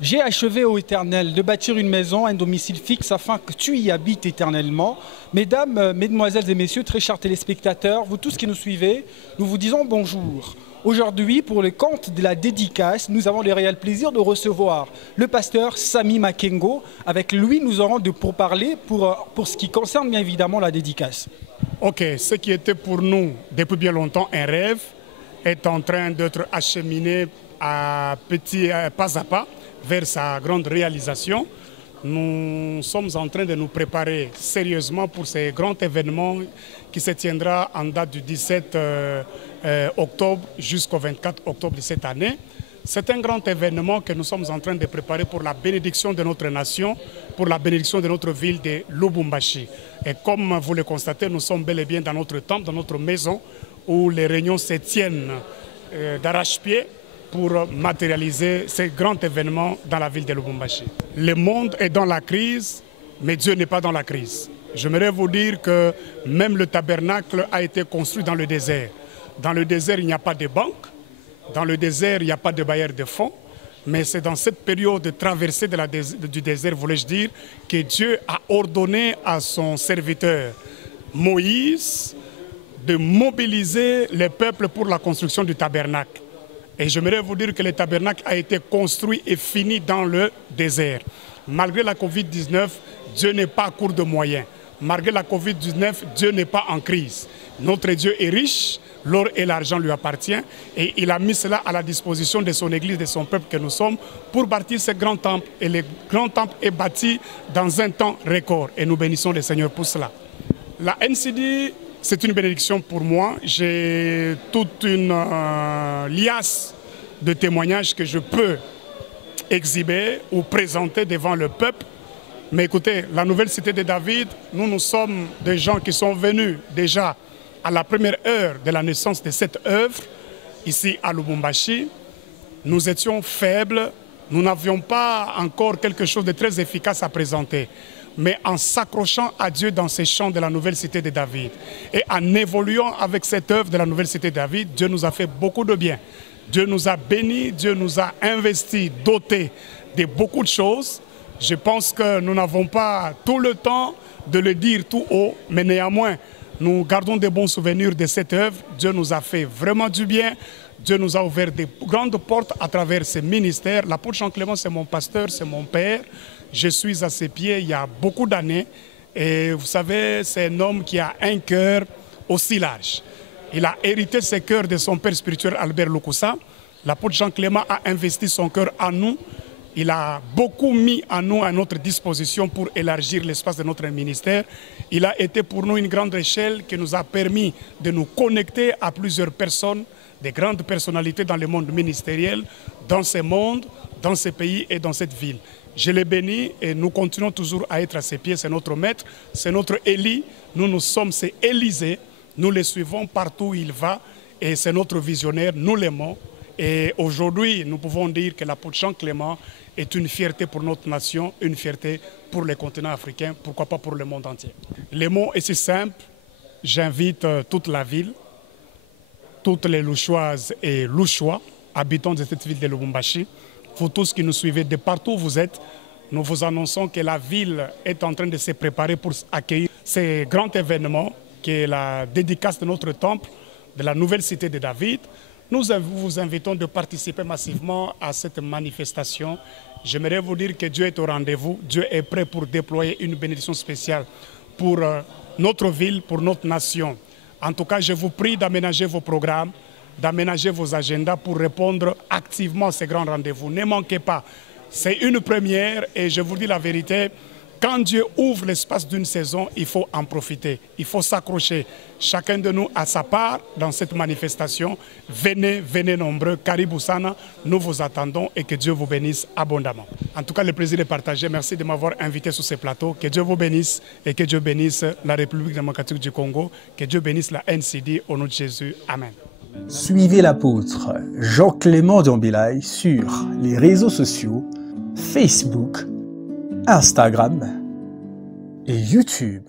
J'ai achevé, ô Éternel, de bâtir une maison, un domicile fixe, afin que tu y habites éternellement. Mesdames, mesdemoiselles et messieurs, très chers téléspectateurs, vous tous qui nous suivez, nous vous disons bonjour. Aujourd'hui, pour le compte de la dédicace, nous avons le réel plaisir de recevoir le pasteur Sami Makengo. Avec lui, nous aurons de pourparlers pour ce qui concerne bien évidemment la dédicace. Ok, ce qui était pour nous depuis bien longtemps un rêve est en train d'être acheminé à pas à pas vers sa grande réalisation. Nous sommes en train de nous préparer sérieusement pour ce grand événement qui se tiendra en date du 17 octobre jusqu'au 24 octobre de cette année. C'est un grand événement que nous sommes en train de préparer pour la bénédiction de notre nation, pour la bénédiction de notre ville de Lubumbashi. Et comme vous le constatez, nous sommes bel et bien dans notre temple, dans notre maison, où les réunions se tiennent d'arrache-pied pour matérialiser ce grand événement dans la ville de Lubumbashi. Le monde est dans la crise, mais Dieu n'est pas dans la crise. J'aimerais vous dire que même le tabernacle a été construit dans le désert. Dans le désert, il n'y a pas de banque. Dans le désert, il n'y a pas de bailleur de fonds. Mais c'est dans cette période de traversée du désert, voulais-je dire, que Dieu a ordonné à son serviteur Moïse de mobiliser les peuples pour la construction du tabernacle. Et j'aimerais vous dire que le tabernacle a été construit et fini dans le désert. Malgré la Covid-19, Dieu n'est pas à court de moyens. Malgré la Covid-19, Dieu n'est pas en crise. Notre Dieu est riche, l'or et l'argent lui appartiennent et il a mis cela à la disposition de son Église, de son peuple que nous sommes, pour bâtir ce grand temple. Et le grand temple est bâti dans un temps record et nous bénissons le Seigneur pour cela. La NCD, c'est une bénédiction pour moi. J'ai toute une liasse de témoignages que je peux exhiber ou présenter devant le peuple. Mais écoutez, la nouvelle cité de David, nous sommes des gens qui sont venus déjà à la première heure de la naissance de cette œuvre, ici à Lubumbashi. Nous étions faibles, nous n'avions pas encore quelque chose de très efficace à présenter. Mais en s'accrochant à Dieu dans ces champs de la nouvelle cité de David et en évoluant avec cette œuvre de la nouvelle cité de David, Dieu nous a fait beaucoup de bien. Dieu nous a bénis, Dieu nous a investis, dotés de beaucoup de choses. Je pense que nous n'avons pas tout le temps de le dire tout haut, mais néanmoins, nous gardons de bons souvenirs de cette œuvre. Dieu nous a fait vraiment du bien. Dieu nous a ouvert de grandes portes à travers ce ministère. L'apôtre Jean-Clément, c'est mon pasteur, c'est mon père. Je suis à ses pieds il y a beaucoup d'années. Et vous savez, c'est un homme qui a un cœur aussi large. Il a hérité ce cœur de son père spirituel Albert Lukusa. L'apôtre Jean-Clément a investi son cœur en nous. Il a beaucoup mis à nous à notre disposition pour élargir l'espace de notre ministère. Il a été pour nous une grande échelle qui nous a permis de nous connecter à plusieurs personnes, des grandes personnalités dans le monde ministériel, dans ce monde, dans ce pays et dans cette ville. Je l'ai béni et nous continuons toujours à être à ses pieds. C'est notre maître, c'est notre Élie. Nous sommes ses Élysées. Nous le suivons partout où il va et c'est notre visionnaire. Nous l'aimons. Et aujourd'hui, nous pouvons dire que l'apôtre Jean-Clément est une fierté pour notre nation, une fierté pour le continent africain, pourquoi pas pour le monde entier. Le mot est si simple, j'invite toute la ville, toutes les Louchoises et Louchois, habitants de cette ville de Lubumbashi, vous tous qui nous suivez de partout où vous êtes, nous vous annonçons que la ville est en train de se préparer pour accueillir ce grand événement qui est la dédicace de notre temple, de la nouvelle cité de David. Nous vous invitons de participer massivement à cette manifestation. J'aimerais vous dire que Dieu est au rendez-vous. Dieu est prêt pour déployer une bénédiction spéciale pour notre ville, pour notre nation. En tout cas, je vous prie d'aménager vos programmes, d'aménager vos agendas pour répondre activement à ces grands rendez-vous. Ne manquez pas. C'est une première et je vous dis la vérité. Quand Dieu ouvre l'espace d'une saison, il faut en profiter. Il faut s'accrocher. Chacun de nous a sa part dans cette manifestation. Venez, venez nombreux. Karibou Sana, nous vous attendons et que Dieu vous bénisse abondamment. En tout cas, le plaisir est partagé. Merci de m'avoir invité sur ce plateau. Que Dieu vous bénisse et que Dieu bénisse la République démocratique du Congo. Que Dieu bénisse la NCD au nom de Jésus. Amen. Suivez l'apôtre Jean-Clément Dambilay sur les réseaux sociaux, Facebook, Instagram et YouTube.